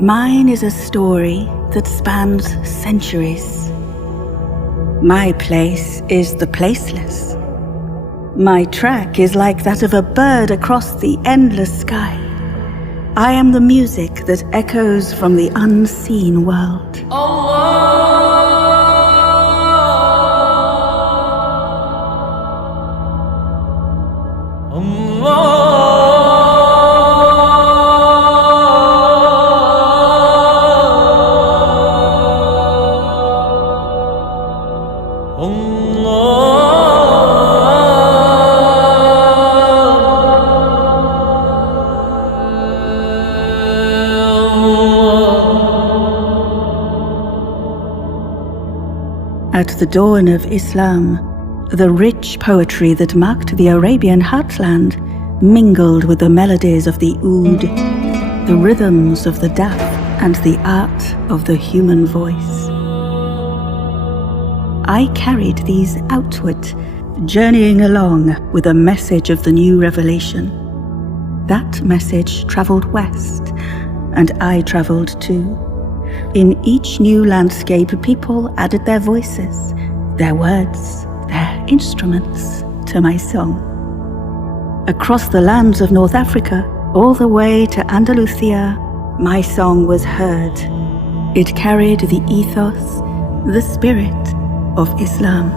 Mine is a story that spans centuries. My place is the placeless. My track is like that of a bird across the endless sky. I am the music that echoes from the unseen world. At the dawn of Islam, the rich poetry that marked the Arabian heartland mingled with the melodies of the oud, the rhythms of the daf, and the art of the human voice. I carried these outward, journeying along with a message of the new revelation. That message traveled west, and I traveled too. In each new landscape, people added their voices, their words, their instruments to my song. Across the lands of North Africa, all the way to Andalusia, my song was heard. It carried the ethos, the spirit of Islam.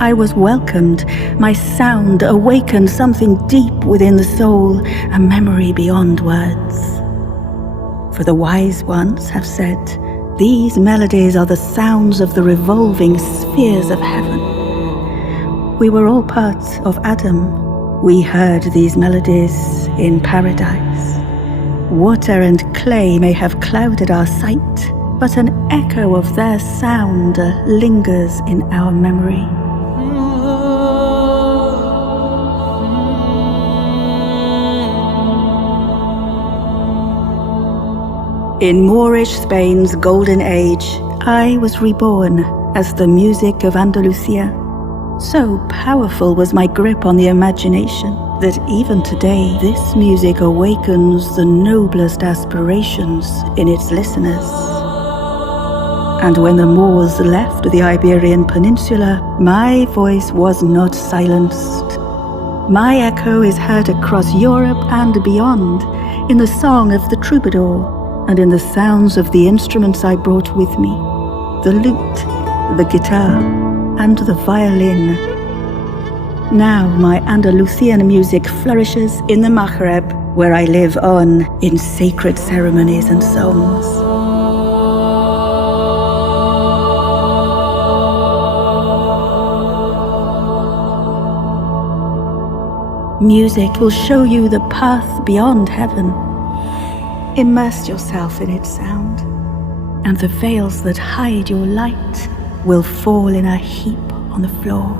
I was welcomed. My sound awakened something deep within the soul, a memory beyond words. For the wise ones have said, these melodies are the sounds of the revolving spheres of heaven. We were all parts of Adam. We heard these melodies in paradise. Water and clay may have clouded our sight, but an echo of their sound lingers in our memory. In Moorish Spain's golden age, I was reborn as the music of Andalusia. So powerful was my grip on the imagination that even today this music awakens the noblest aspirations in its listeners. And when the Moors left the Iberian Peninsula, my voice was not silenced. My echo is heard across Europe and beyond, in the song of the troubadour, and in the sounds of the instruments I brought with me, the lute, the guitar, and the violin. Now my Andalusian music flourishes in the Maghreb, where I live on in sacred ceremonies and songs. Music will show you the path beyond heaven. Immerse yourself in its sound, and the veils that hide your light will fall in a heap on the floor.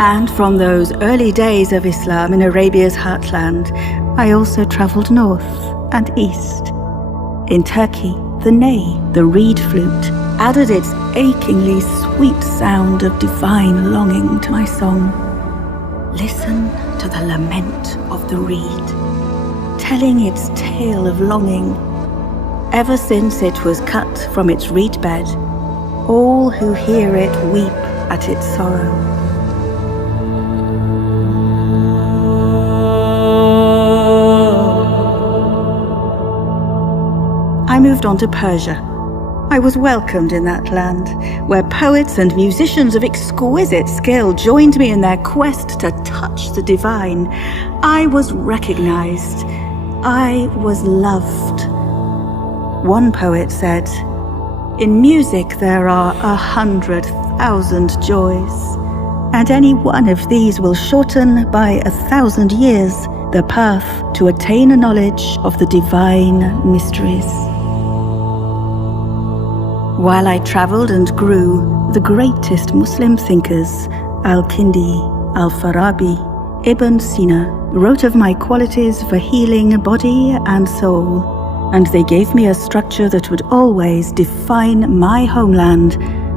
And from those early days of Islam in Arabia's heartland, I also traveled north and east. In Turkey, the ney, the reed flute, added its achingly sweet sound of divine longing to my song. Listen to the lament of the reed, telling its tale of longing. Ever since it was cut from its reed bed, all who hear it weep at its sorrow. I moved on to Persia. I was welcomed in that land, where poets and musicians of exquisite skill joined me in their quest to touch the divine. I was recognized. I was loved. One poet said, "In music there are 100,000 joys, and any one of these will shorten by 1,000 years the path to attain a knowledge of the divine mysteries." While I traveled and grew, the greatest Muslim thinkers, Al-Kindi, Al-Farabi, Ibn Sina, wrote of my qualities for healing body and soul. and they gave me a structure that would always define my homeland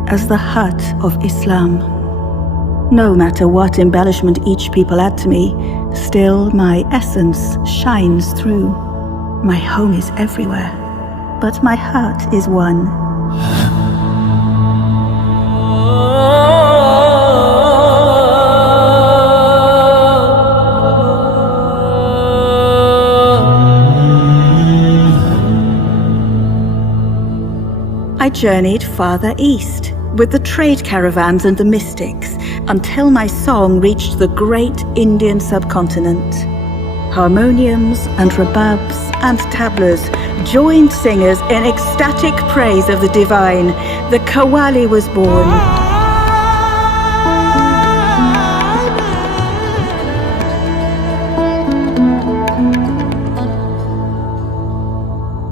as the hut of Islam. No matter what embellishment each people add to me, still my essence shines through. My home is everywhere, but my heart is one. I journeyed farther east with the trade caravans and the mystics until my song reached the great Indian subcontinent. Harmoniums and rebabs and tablas joined singers in ecstatic praise of the divine. The Qawwali was born.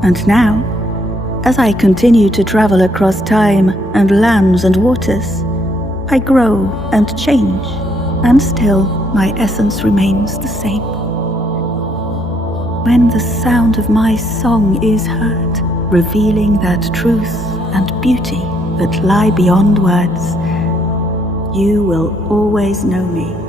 And now, as I continue to travel across time and lands and waters, I grow and change, and still my essence remains the same. When the sound of my song is heard, revealing that truth and beauty that lie beyond words, you will always know me